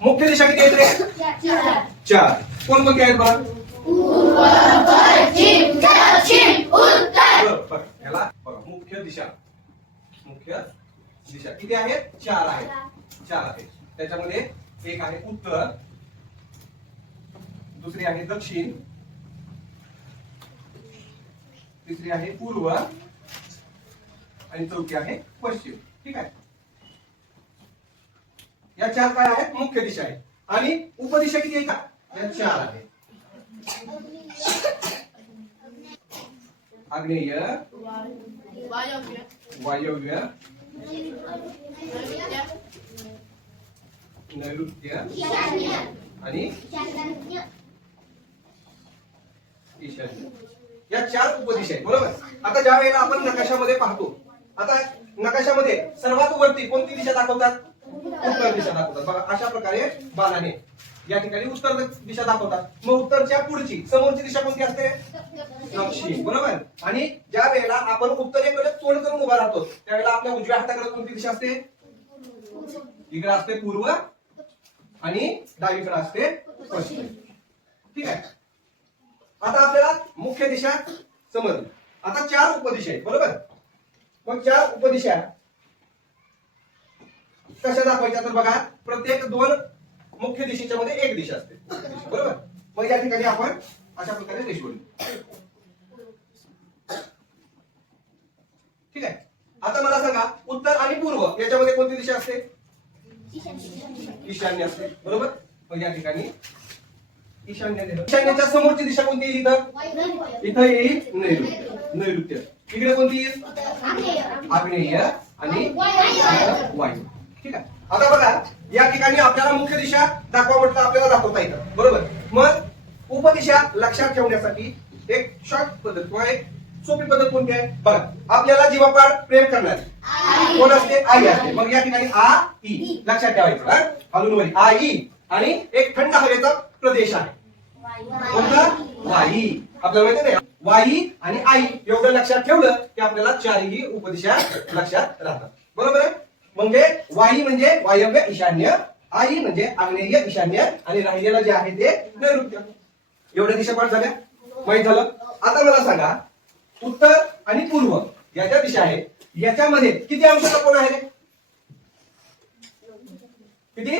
मुख्य दिशा किती आहेत रे? चार. कोणकोणती आहेत बघा? पूर्व, पश्चिम, दक्षिण, उत्तर. बघा याला बघा मुख्य दिशा. मुख्य दिशा किती आहेत? चार आहेत. चार आहेत. त्याच्यामध्ये एक आहे उत्तर, दुसरी आहे दक्षिण, तिसरी आहे पूर्व आणि चौथी आहे पश्चिम. ठीक आहे. या चार काय आहेत? मुख्य दिशा आहेत. आणि उपदिशा किती आहेत? या चार आहेत. आग्नेय, वायव्य, नैऋत्य आणि ईशान्य. या चार उपदिशा आहेत. बरोबर. आता ज्या वेळेला आपण नकाशामध्ये पाहतो, आता नकाशामध्ये सर्वात वरती कोणती दिशा दाखवतात? उत्तर दिशा दाखवतात. बघा अशा प्रकारे बाणाने या ठिकाणी उत्तर दिशा दाखवतात. मग उत्तरच्या पुढची समोरची दिशा कोणती असते? दक्षिण. बरोबर. आणि ज्या वेळेला आपण उत्तरेकडे तोंड करून उभा राहतो त्यावेळेला आपल्या उजव्या हाताकडे कोणती दिशा असते? इकडे असते पूर्व आणि डावीकडे असते पश्चिम. ठीक आहे. आता आपल्याला मुख्य दिशा समजली. आता चार उपदिशा आहेत. बरोबर. मग चार उपदिशा कशा दाखवायच्या? तर बघा प्रत्येक दोन मुख्य दिशेच्या मध्ये एक दिशा असते. बरोबर. मग या ठिकाणी आपण अशा प्रकारे रेषवली. ठीक आहे. आता मला सांगा उत्तर आणि पूर्व याच्यामध्ये कोणती दिशा असते? ईशान्य असते. बरोबर. मग या ठिकाणी ईशान्य. ईशान्याच्या समोरची दिशा कोणती येईल? इथं येईल नैऋत्य. नैऋत्य. इकडे कोणती येईल? आग्नेय आणि वायू. ठीक आहे. आता बघा या ठिकाणी आपल्याला मुख्य दिशा दाखवा म्हटलं आपल्याला दाखवता येतं. बरोबर. मग उपदिशा लक्षात ठेवण्यासाठी एक शॉर्ट पद्धत किंवा एक सोपी पद्धत कोणती आहे? बघा आपल्याला जीवापाड प्रेम करणारी कोण असते? आई असते. मग या ठिकाणी आ ई लक्षात ठेवायचं. हलून आई आणि एक थंड हवेचा प्रदेश आहे. कोणता? वाई. आपल्याला माहिती नाही वाई आणि आई एवढं लक्षात ठेवलं की आपल्याला चारही उपदिशा लक्षात राहतात. बरोबर आहे. म्हणजे वाई म्हणजे वायव्य ईशान्य, आई म्हणजे आग्नेय ईशान्य आणि राहिलेलं जे आहे ते नैऋत्य. एवढ्या दिशा पाठ झाल्या. माहित झालं. आता मला सांगा उत्तर आणि पूर्व या ज्या दिशा आहेत याच्यामध्ये किती अंशाचा कोन आहे? किती?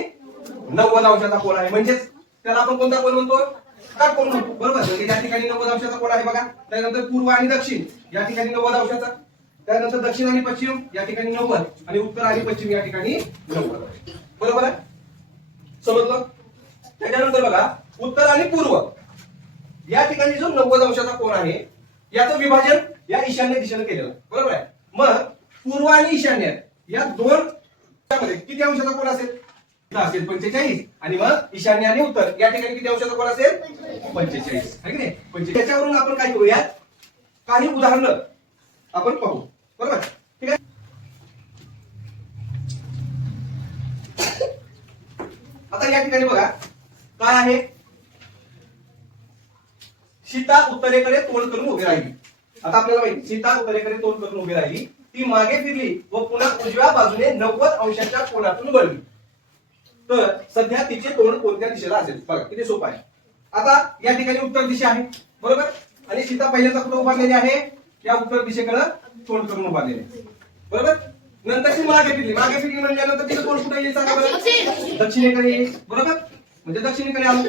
90 अंशाचा कोन आहे. म्हणजेच त्याला आपण कोणता कोन म्हणतो? काटकोन म्हणतो. बरोबर. म्हणजे या ठिकाणी 90 अंशाचा कोन आहे. बघा त्यानंतर पूर्व आणि दक्षिण या ठिकाणी 90 अंशाचा, त्यानंतर दक्षिण आणि पश्चिम या ठिकाणी 90 आणि उत्तर आणि पश्चिम या ठिकाणी 90. बरोबर आहे. समजलं. त्याच्यानंतर बघा उत्तर आणि पूर्व या ठिकाणी जो 90 अंशाचा कोन आहे याचं विभाजन या ईशान्य दिशेने केलेलं. बरोबर आहे. मग पूर्व आणि ईशान्य या दोन मध्ये किती अंशाचा कोन असेल? असेल 45 आणि मग ईशान्य आणि उत्तर या ठिकाणी किती अंशाचा कोन असेल? 45. आहे की नाही? 45. त्याच्यावरून आपण काय करूया? काही उदाहरणं आपण पाहू. बरोबर. ठीक आहे. आता या ठिकाणी बघा काय आहे? सीता उत्तरेकडे तोंड करून उभी राहिली. आता आपल्याला माहिती सीता उत्तरेकडे तोंड करून उभी राहिली. ती मागे फिरली व पुन्हा उजव्या बाजूने 90 अंशाच्या कोनातून वळली. तर सध्या तिचे तोंड कोणत्या दिशेला असेल? बघा किती सोपं आहे. आता या ठिकाणी उत्तर दिशा आहे. बरोबर. आणि सीता पहिल्यांदा कुठे उभारलेली आहे? या उत्तर दिशेकडे तोंड करून उभारलेली आहे. बरोबर. नंतर ती मागे फिरली. मागे फिरली म्हणल्यानंतर तिचं तोंड कुठे येईल सांगा बरं? दक्षिणेकडे येईल. बरोबर. म्हणजे दक्षिणेकडे आलो.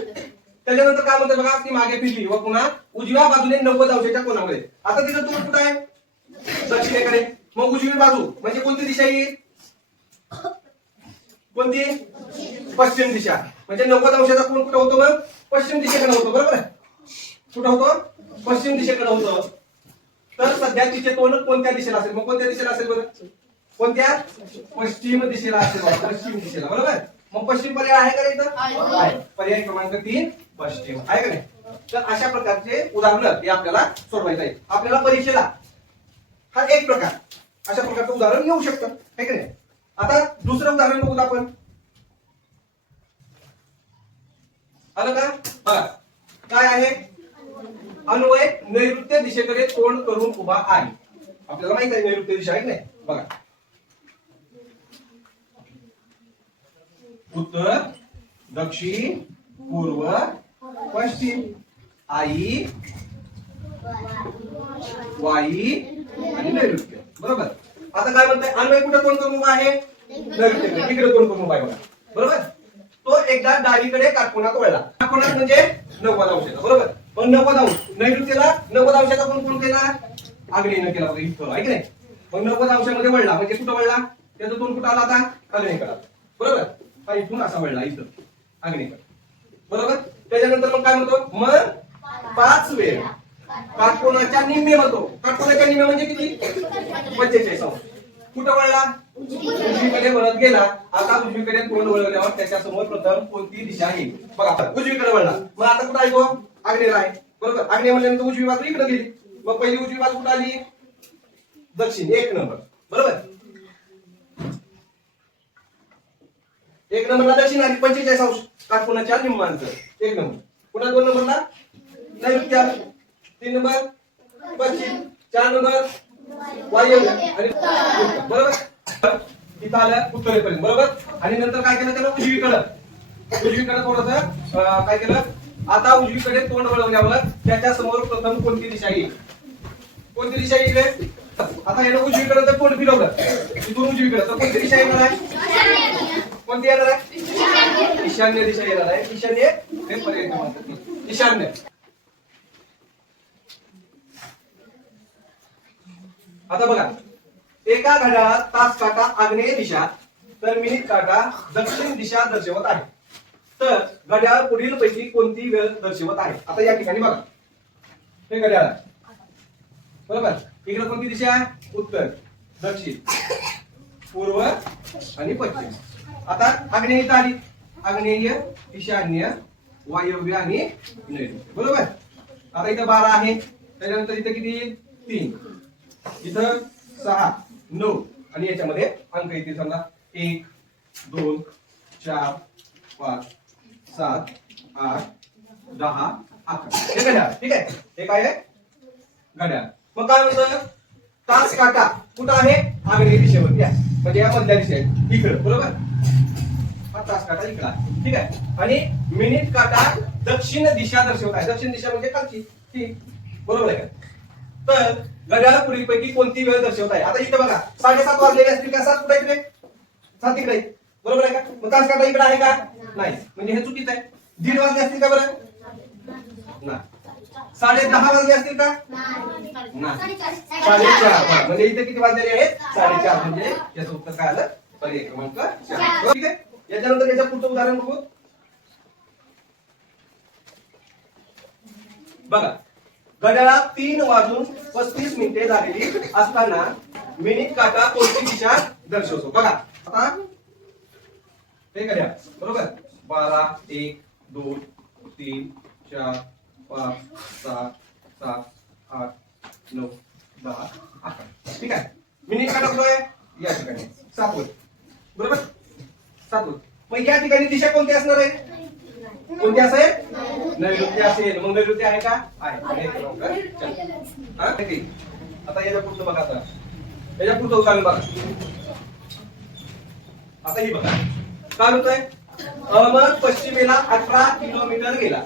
त्याच्यानंतर काय म्हणतात बघा ती मागे फिरली व पुन्हा उजव्या बाजूने 90 अंशाच्या कोनामध्ये. आता तिचं तोंड कुठे आहे? दक्षिणेकडे. मग उजवी बाजू म्हणजे कोणती दिशा येईल? कोणती? पश्चिम दिशा. म्हणजे 90 अंशाचा कोन कुठे होतो? मग पश्चिम दिशेकडे होतो. बरोबर आहे. कुठे होतो? पश्चिम दिशेकडे होतो. तर सध्या तिचे तोंड कोणत्या दिशेला असेल? मग कोणत्या दिशेला असेल बरं? कोणत्या? पश्चिम दिशेला असेल. पश्चिम दिशेला. बरोबर. मग पश्चिम पर्याय आहे का इथं? आहे. पर्याय क्रमांक 3 पश्चिम आहे का नाही? तर अशा प्रकारचे उदाहरण हे आपल्याला सोडवायचं आहे. आपल्याला परीक्षेला हा एक प्रकार अशा प्रकारचं उदाहरण येऊ शकतं. आहे का नाही? आता दुसरं उदाहरण बघू आपण. आलं का? बघा काय आहे? अन्वय नैऋत्य दिशेकडे तोंड करून उभा आहे. आपल्याला माहित आहे नैऋत्य दिशा आहे की नाही? बघा उत्तर दक्षिण पूर्व पश्चिम आई वाई आणि नैऋत्य बरोबर. आता काय म्हणताय अन्वय कुठे कोण प्रमुख आहे नैऋत्य इकडे कोण प्रमुख आहे बघा बरोबर. तो एकदा डावीकडे काटकोनात वळला काटकोनात म्हणजे 90 अंशाचा बरोबर. मग 90 अंश नैऋत्येला 90 अंशाचा कोण कोण केला आग्नेयीने केला बघा इथं आहे की नाही. मग 90 अंशामध्ये वळला म्हणजे कुठं वळला त्याचा तोंड कुठं आला आता आग्नेयीकडे बरोबर. हा इथून असा वळला इथं आग्नेयीकडे बरोबर. त्याच्यानंतर मग काय म्हणतो मग 5 वेळ काटकोनाच्या निम्मे म्हणतो. काटकोनाच्या निम्मे म्हणजे किती 45 अंश. कुठं वळला उजवीकडे वळत गेला. आता उजवीकडे तोंड वळवल्यावर त्याच्या समोर प्रथम कोणती दिशा येईल बघा उजवीकडे वळला. मग आता कुठं आहे तो आग्नेयला आहे बरोबर. आग्नेय म्हणल्यानंतर उजवी बाजू इकडे गेली. मग पहिली उजवी बाजू कुठं आली दक्षिण 1 नंबर बरोबर. 1 नंबरला दक्षिण आली 45 अंश काटकोनाच्या निम्मांचं 1 नंबर. पुन्हा 2 नंबरला नैऋत्य 3 नंबर पश्चिम 4 नंबर वायव्य आणि बरोबर. इथं आलं उत्तरेपर्यंत बरोबर. आणि नंतर काय केलं त्याला उजवीकडे थोडस काय केलं आता उजवीकडे तोंड वळवल्यावर त्याच्या समोर प्रथम कोणती दिशा येईल कोणती दिशा येईल आता यानं उजवीकडे जर तोंड फिरवलं तिथून उजवीकडे तर कोणती दिशा येणार आहे कोणती येणार आहे ईशान्य दिशा येणार आहे. ईशान्य हे पर्यंत म्हणतात ईशान्य. आता बघा एका घड्याळात तास काटा आग्नेय दिशा तर मिनिट काटा दक्षिण दिशा दर्शवत आहे. तर घड्याळ पुढील पैकी कोणती वेळ दर्शवत आहे. आता या ठिकाणी बघा हे घड्याळ बरोबर. इकडे कोणती दिशा आहे उत्तर दक्षिण पूर्व आणि पश्चिम. आता आग्नेय इथं आली आग्नेय ईशान्य वायव्य आणि नैऋत्य बरोबर. आता इथं 12 आहे त्याच्यानंतर इथं किती 3 इथं 6 9 आणि याच्यामध्ये अंक येतील समजा 1 2 4 5 7 8 10 11 हे घड्याळ ठीक आहे. हे काय आहे घड्याळ. मग काय म्हणतोय तास काटा कुठं आहे आग्नेय दिशेवरती आहे म्हणजे या मधल्या दिशेत इकडे बरोबर. हा तास काटा इकडे आहे ठीक आहे. आणि मिनिट काटा दक्षिण दिशा दर्शवत आहे. दक्षिण दिशा म्हणजे खालची ठीक बरोबर आहे का. तर घड्याळ पुढीलपैकी कोणती वेळ दर्शवत आहे. आता इथे बघा 7:30 वाजलेले असतील का 7 कुठे इकडे 7 इकडे बरोबर आहे का. मग तास काटा इकडे आहे का नाही म्हणजे हे चुकीचं आहे. 1:30 वाजले असतील का बरं नाही. 10:30 वाजले असतील का नाही 4:30 म्हणजे इथे किती वाजलेले आहेत 4:30 म्हणजे याचं उत्तर काय आलं पर्याय क्रमांक 4 ठीक आहे. याच्यानंतर याचं पुढचं उदाहरण बघू बघा. घड्याळात 3:35 झालेली असताना मिनिट काटा कोणती दिशा दर्शवतो बघा. आता हे घड्याळ बरोबर 12 1 2 3 4 5 6 7 8 9 10 11 ठीक आहे. मिनिट काटा कुठे आहे या ठिकाणी 7 वर बरोबर 7 वर. मग या ठिकाणी दिशा कोणती असणार आहे कोणती असेल नैऋत्य असेल. मग नैऋत्य आहे का आहे. आता याच्या पुढचं बघा. आता याच्या पुढचं उदाहरण बघा. आता ही बघा काय म्हणतोय अहमद पश्चिमेला 18 किलोमीटर गेला.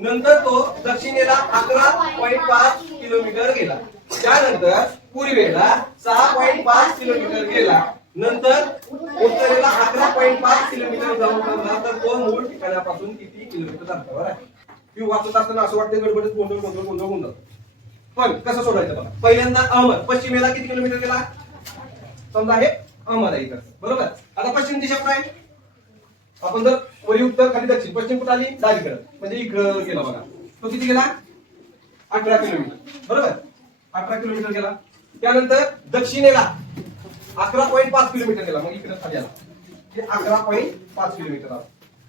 नंतर तो दक्षिणेला 11.5 किलोमीटर गेला. त्यानंतर पूर्वेला 6.5 किलोमीटर गेला. नंतर उत्तरेला 11.5 किलोमीटर जाऊन ठरला तर तो मूळ ठिकाणापासून किती किलोमीटर अंतरावर आहे. की वाचत असताना असं वाटतं गडबडीत गोंधळ. पण कसं सोडायचं बघा. पहिल्यांदा अहमद पश्चिमेला किती किलोमीटर गेला समजा हे अहमद आहे इकडे बरोबर. आता पश्चिम दिशा काय आपण जर वरी उत्तर खाली दक्षिण पश्चिम कुठे आली डावीकडे म्हणजे इकडे गेला बघा. तो किती गेला 18 किलोमीटर बरोबर 18 किलोमीटर गेला. त्यानंतर दक्षिणेला 11.5 किलोमीटर गेला मग इकडे खाली आला 11.5 किलोमीटर आला.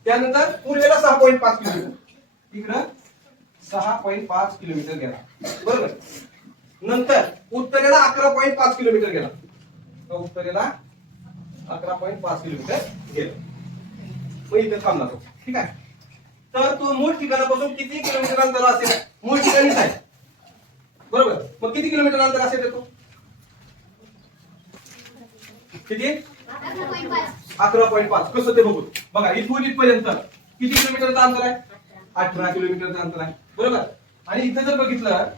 त्यानंतर पूर्वेला 6.5 किलोमीटर इकडं 6.5 किलोमीटर गेला बरोबर. नंतर उत्तरेला 11.5 किलोमीटर गेला. उत्तरेला 11.5 किलोमीटर गेला. मग इथे थांबला तो ठीक आहे. तर तो मूळ ठिकाणापासून किती किलोमीटर अंतर असेल मूळ ठिकाणीच आहे बरोबर. मग किती किलोमीटर अंतर असेल तो किती 11.5 कसं ते बघू बघा. इथून इथपर्यंत किती किलोमीटरचं अंतर आहे? 18 किलोमीटरचं अंतर आहे, बरोबर. आणि इथं जर बघितलं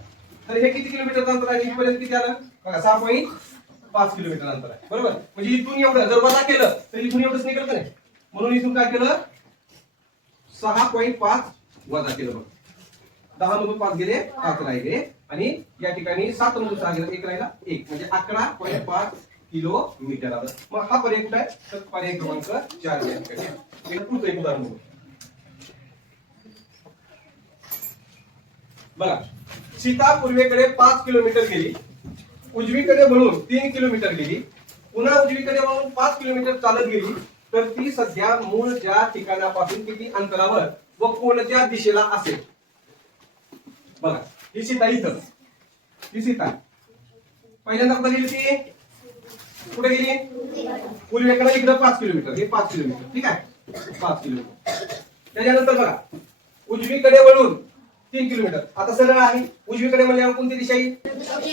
तर हे किती किलोमीटरचं अंतर आहे? इथपर्यंत किती आलं बघा, 6.5 किलोमीटर अंतर आहे, बरोबर. म्हणजे इथून एवढं जर वजा केलं तर इथून एवढंच निघत नाही, म्हणून इथून काय केलं? 6.5 वजा केलं बघ. 10 मधून 5 गेले, 5 राहिले. आणि या ठिकाणी 7 मधून 6 गेलं, 1 राहिला, 1 म्हणजे 11.5 किलोमीटर आलं. मग हा पर्याय कुठे आहे? तर पर्याय क्रमांक 4 या ठिकाणी. पुढचं एक उदाहरण बघू बघा. सीता पूर्वेकडे 5 किलोमीटर गेली, उजवीकडे वळून 3 किलोमीटर गेली, पुन्हा उजवीकडे वळून 5 किलोमीटर चालत गेली, तर ती सध्या मूळच्या ठिकाणापासून किती अंतरावर व कोणत्या दिशेला असेल? बघा, ही सीता इथं, ही सीता पहिल्यांदा कुठे गेली? ती कुठे गेली? पूर्वेकडे. इकडे 5 किलोमीटर, हे 5 किलोमीटर, ठीक आहे, 5 किलोमीटर. त्याच्यानंतर बघा, उजवीकडे वळून 3 किलोमीटर. आता सरळ आहे, उजवीकडे म्हणल्यावर कोणती दिशा येईल?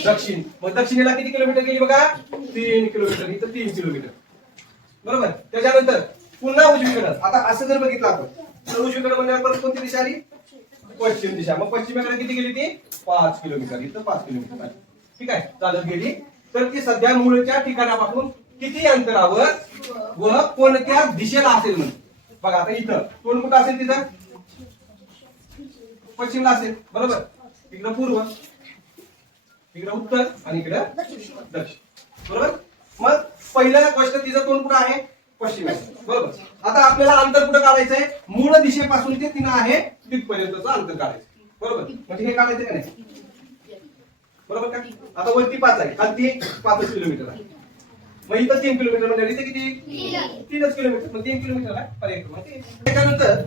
दक्षिण. मग दक्षिणेला किती किलोमीटर गेली बघा? 3 किलोमीटर. इथं 3 किलोमीटर, बरोबर. त्याच्यानंतर पुन्हा उजवीकडे. आता असं जर बघितलं आपण तर उजवीकडे म्हणल्यावर परत कोणती दिशा आली? पश्चिम दिशा. मग पश्चिमेकडे किती गेली ती? 5 किलोमीटर. इथं 5 किलोमीटर, ठीक आहे, चालत गेली. तर ती सध्या मूळच्या ठिकाणापासून किती अंतरावर व कोणत्या दिशेला असेल म्हणून. बघा, आता इथं तोंड कुठं असेल? तिथं पश्चिमला असेल, बरोबर. इकडं पूर्व, इकडं उत्तर आणि इकडं दक्षिण, बरोबर. मग पहिल्या गोष्ट तिचं तोंड कुठं आहे? पश्चिम आहे, बरोबर. आता आपल्याला अंतर कुठं काढायचंय? मूळ दिशेपासून ते तिनं आहे तिथपर्यंतचं अंतर काढायचं, बरोबर. म्हणजे हे काढायचं का नाही? बरोबर का? आता वरती 5 आहे, खालती 5 किलोमीटर आहे. मग इथं 3 किलोमीटर म्हणजे इथे किती? 3 किलोमीटर. मग 3 किलोमीटर आहे पर्याय क्रमांक 3. त्याच्यानंतर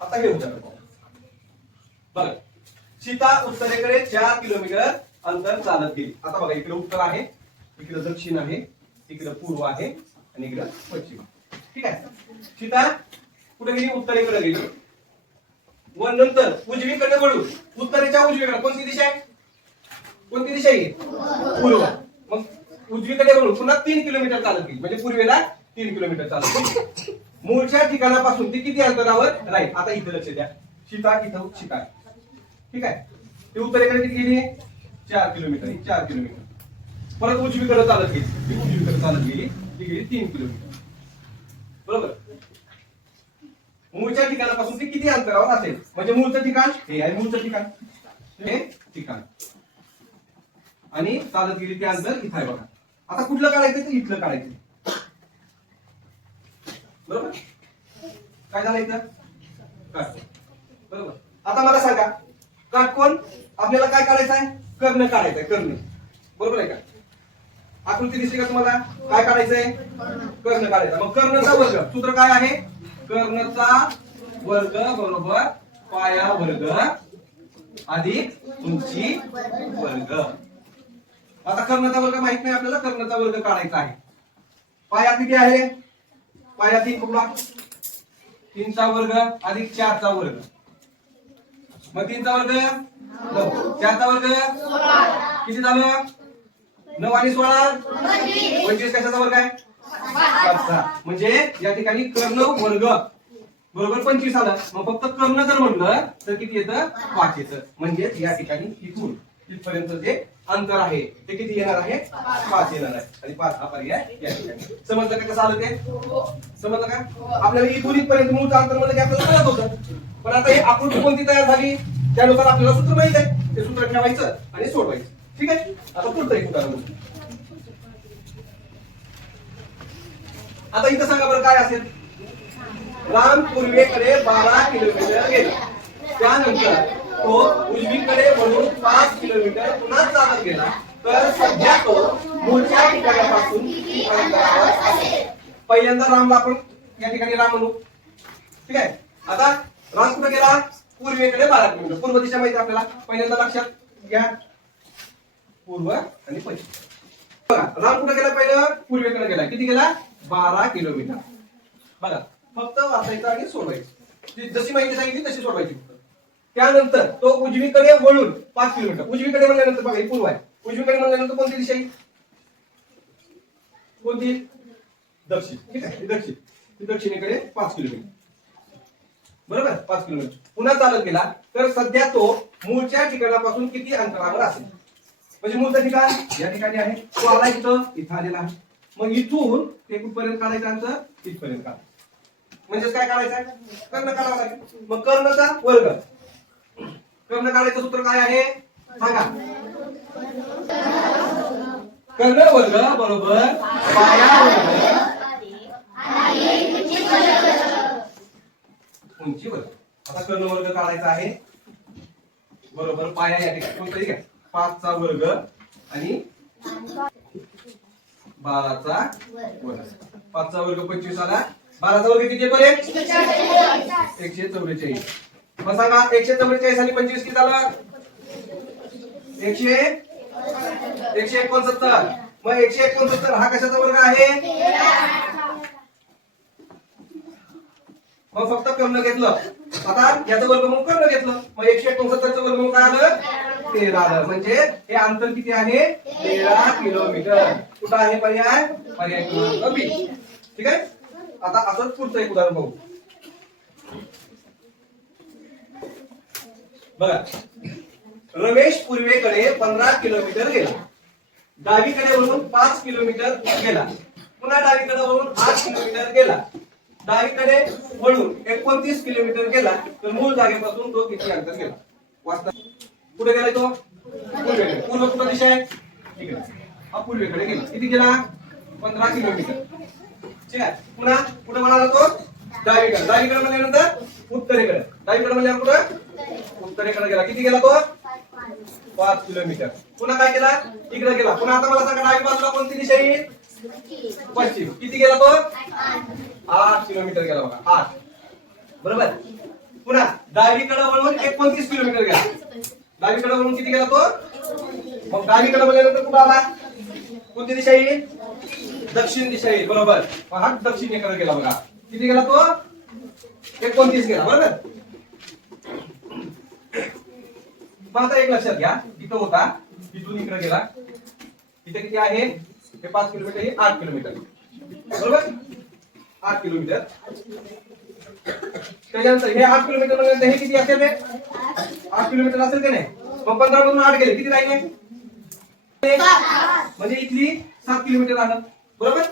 आता हे उदाहरण बघा. सीता उत्तरेकडे 4 किलोमीटर अंतर चालत गेली. आता बघा, इकडे उत्तर आहे, इकडे दक्षिण आहे, इकडे पूर्व आहे आणि इकडे पश्चिम, ठीक आहे. सीता कुठे गेली? उत्तरेकडे गेली. व नंतर उजवीकडे वळून, उत्तरेच्या उजवीकडे कोणती दिशा आहे? कोणती दिशा आहे? पूर्व. मग उजवीकडे वळून पुन्हा 3 किलोमीटर चालत गेली, म्हणजे पूर्वेला 3 किलोमीटर चालत गेली. मूळच्या ठिकाणापासून ती किती अंतरावर राहील? आता इथे लक्ष द्या. सीता इथं सीता आहे, ठीक आहे. ती उत्तरेकडे किती गेली? 4 किलोमीटर. 4 किलोमीटर. परत उजवीकडे चालत गेली, ती उजवीकडे चालत गेली, ती गेली 3 किलोमीटर, बरोबर. मूळच्या ठिकाणापासून ती किती अंतरावर असेल? म्हणजे मूळचं ठिकाण हे आहे, मूळचं ठिकाण हे ठिकाण, आणि चालत गेली ते अंतर इथं आहे बघा. आता कुठलं काढायचं? तर इथलं काढायचं, बरोबर. काय झालं इथं? बरोबर. आता मला सांगा, काटकोन आपल्याला काय काढायचं आहे? कर्ण काढायचं आहे, कर्ण, बरोबर आहे का? आकृती दिसली का तुम्हाला? काय काढायचंय? कर्ण काढायचा. मग कर्णचा वर्ग सूत्र काय आहे? कर्णचा वर्ग बरोबर पाया वर्ग अधिक उंची वर्ग. आता कर्णचा वर्ग माहित नाही आपल्याला, कर्णचा वर्ग काढायचा आहे. पाया किती आहे? पाया 3 कुठला? 3 चा वर्ग अधिक 4 चा वर्ग. मग 3 चा वर्ग 9, 4 चा वर्ग 16. किती झालं? 9 आणि 16 25. कशाचा वर्ग आहे? 5चा. म्हणजे या ठिकाणी कर्ण वर्ग बरोबर 25 आलं. मग फक्त कर्ण जर म्हणलं तर किती येतं? 5 येतं. म्हणजे या ठिकाणी इथून इथपर्यंत जे अंतर आहे ते किती येणार आहे? 5 येणार आहे. आणि 5 हा पर्याय या ठिकाणी. समजलं का कसं आलं ते? समजलं का? आपल्याला इथून इथपर्यंत मूळचं अंतर म्हणलं की आपल्याला कळत होतं, पण आता हे आकृती कोणती तयार झाली त्यानुसार आपल्याला सूत्र माहित आहे, ते सूत्र ठेवायचं आणि सोडवायचं, ठीक आहे. आता पुढचं एक उदाहरण. आता इथं सांगा बरं काय असेल? राम पूर्वेकडे 12 किलोमीटर गेला, त्यानंतर तो उजवीकडे वळून 5 किलोमीटर पुन्हा चालत गेला, तर सध्या तो मूळच्या ठिकाणापासून किती अंतरावर असेल? पहिल्यांदा रामला आपण या ठिकाणी राम म्हणू, ठीक आहे. आता राम कुठे गेला? पूर्वेकडे 12 किलोमीटर. पूर्व दिशा माहिती आपल्याला, पहिल्यांदा लक्षात घ्या, पूर्व आणि पश्चिम. बघा, राम कुठे गेला? पहिलं पूर्वेकडे गेला. किती गेला? 12 किलोमीटर. बघा, फक्त वाचायचं आणि सोडवायचं. जशी माहिती सांगितली तशी सोडवायची. त्यानंतर तो उजवीकडे वळून 5 किलोमीटर. उजवीकडे म्हणल्यानंतर बघा, ही पूर्व आहे. उजवीकडे म्हणल्यानंतर कोणती दिशा आहे? कोणती? दक्षिण. ठीक आहे, ही दक्षिणेकडे 5 किलोमीटर. बरोबर, 5 किलोमीटर. पुन्हा चालत गेला तर सध्या तो मूळच्या ठिकाणापासून किती अंतरावर असेल? म्हणजे मूळचं ठिकाण या ठिकाणी आहे, तो आला इथं आलेला आहे. मग इथून ते कुठपर्यंत काढायचं अंतर? इथपर्यंत काढायचं. म्हणजेच काय काढायचं? कर्ण काढावं लागेल. मग कर्णचा वर्ग. कर्ण काढायचं सूत्र काय आहे सांगा? कर्ण वर्ग बरोबर पाया वर्ग उंची वर्ग. आता कर्ण वर्ग काढायचा आहे बरोबर पाया या ठिकाणी कोणतरी घ्या. 5 चा वर्ग आणि 12 चा वर्ग. 5 चा वर्ग 25 आला. 12 चा वर्ग किती पर्यंत? 144. मग सांगा 144 आणि 25 किती झालं? 169. मग 169 हा कशाचा वर्ग आहे? मग फक्त कर्ण घेतलं. आता याचं वर्गमूळ कर्ण घेतलं. मग 169 चं वर्गमूळ काय आलं? 13 आलं. म्हणजे हे अंतर किती आहे? 13 किलोमीटर. कुठं आहे पर्याय? पर्याय क्रमांक बी. ठीक आहे. आता असंच पुढचं एक उदाहरण बघू. बघा, रमेश पूर्वेकडे 15 किलोमीटर गेला. डावीकडे वळून 5 किलोमीटर गेला. पुन्हा डावीकडे वळून 8 किलोमीटर गेला. डावीकडे वळून 29 किलोमीटर गेला. तर मूळ जागेपासून तो किती अंतर गेला? वाचता कुठे गेला तो? पूर्वेकडे. पूर्व कुठं दिशा आहे? ठीक आहे, हा पूर्वेकडे गेला. किती गेला? 15 किलोमीटर. ठीक आहे. पुन्हा कुठे म्हणाला तो? डावीकडे. डावीकडे म्हणल्यानंतर उत्तरेकडे. डावीकडे म्हणल्यावर कुठं? उत्तरेकडे गेला. किती गेला तो? 5 किलोमीटर. पुन्हा काय केला? इकडे गेला. पुन्हा आता मला सांगा डावी बाजूला कोणती दिशा येईल? पश्चिम. किती गेला तो? 8 किलोमीटर गेला बघा. 8. बरोबर. पुन्हा डावीकडे वळून 29 किलोमीटर गेला. डावीकडे वळून किती गेला तो? मग डावीकडे वळल्यानंतर कुठं आला? कोणती दिशा येईल? दक्षिण दिशा येईल. बरोबर. मग हा दक्षिणेकडे गेला बघा. किती गेला तो? 29 गेला. बरोबर. मग आता एक लक्षात घ्या, इथं होता, इथून इकडे गेला. इथे किती आहे? हे 5 किलोमीटर, हे 8 किलोमीटर. बरोबर. 8 किलोमीटर. त्याच्यानंतर हे 8 किलोमीटर म्हणजे हे किती असेल? 8 किलोमीटर असेल की नाही? मग 15 मधून 8 गेले, किती राहिले? म्हणजे इथली 7 किलोमीटर आलं. बरोबर.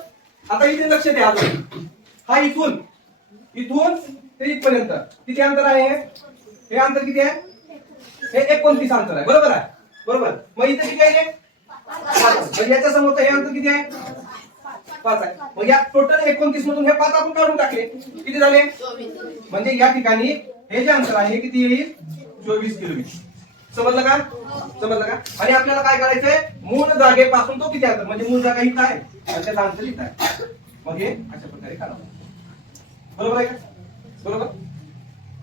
आता इथे लक्ष द्या. हा इथून ते इथपर्यंत किती अंतर आहे? हे अंतर किती आहे? हे 29 अंतर आहे. बरोबर आहे. बरोबर. मग इथे किती आहे? 5. याच्या समोरचं हे अंतर किती आहे? 5 आहे. मग या टोटल 29 मधून हे 5 आपण काढून टाकले. किती झाले? म्हणजे या ठिकाणी हे जे अंतर आहे हे किती येईल? 24 किलोमीटर. समजलं का? समजलं का? आणि आपल्याला काय करायचंय? मूळ जागेपासून तो किती अंतर, म्हणजे मूळ जागा ही काय आणि त्याचं अंतर इथं आहे. मग हे अशा प्रकारे काढावं. बरोबर आहे का? बरोबर.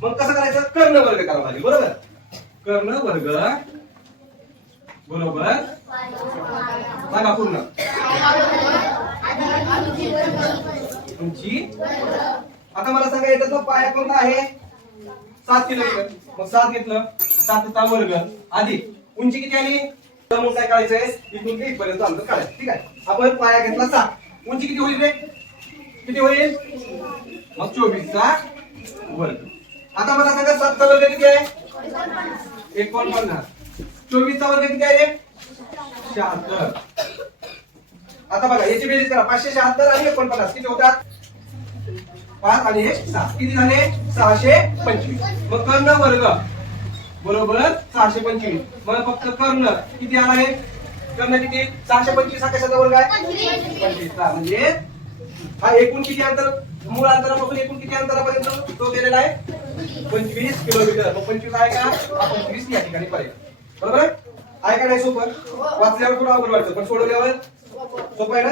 मग कसं करायचं? कर्ण वर्ग करावा लागेल. बरोबर. कर्ण वर्ग बरोबर सांगा पूर्ण उंची. आता मला सांगा याचा पाया कोणता आहे? 7 किलोमीटर. मग 7 घेतलं. 7 चा वर्ग अधिक उंची किती आली? तर मग काय करायचंय? इथून ते इथपर्यंत अंतर काढायचं. ठीक आहे. आपण पाया घेतला 7. उंची किती होईल रे? किती होईल? मग 24 चा वर्ग. आता मला सांगा 7 चा वर्ग किती आहे? 49. 24 चा वर्ग किती आहे रे? 76. आता बघा याची बेरीज करा. 576 आणि 49 किती होतात? 5 आणि हे 7 किती झाले? 625. मग कर्ण वर्ग बरोबर 625. मग फक्त कर्ण किती आला आहे? कर्ण किती? 625 हा कशाचा वर्ग आहे? 25 चा. म्हणजे हा एकूण किती अंतर, मूळ अंतरापासून एकूण किती अंतरापर्यंत तो गेलेला आहे? 25 किलोमीटर. मग 25 आहे का? हा 25 या ठिकाणी पर्यंत. बरोबर आहे का नाही? सोपं वाचल्यावर थोडं अवघड वाटतं, पण सोडवल्यावर सोपं आहे ना.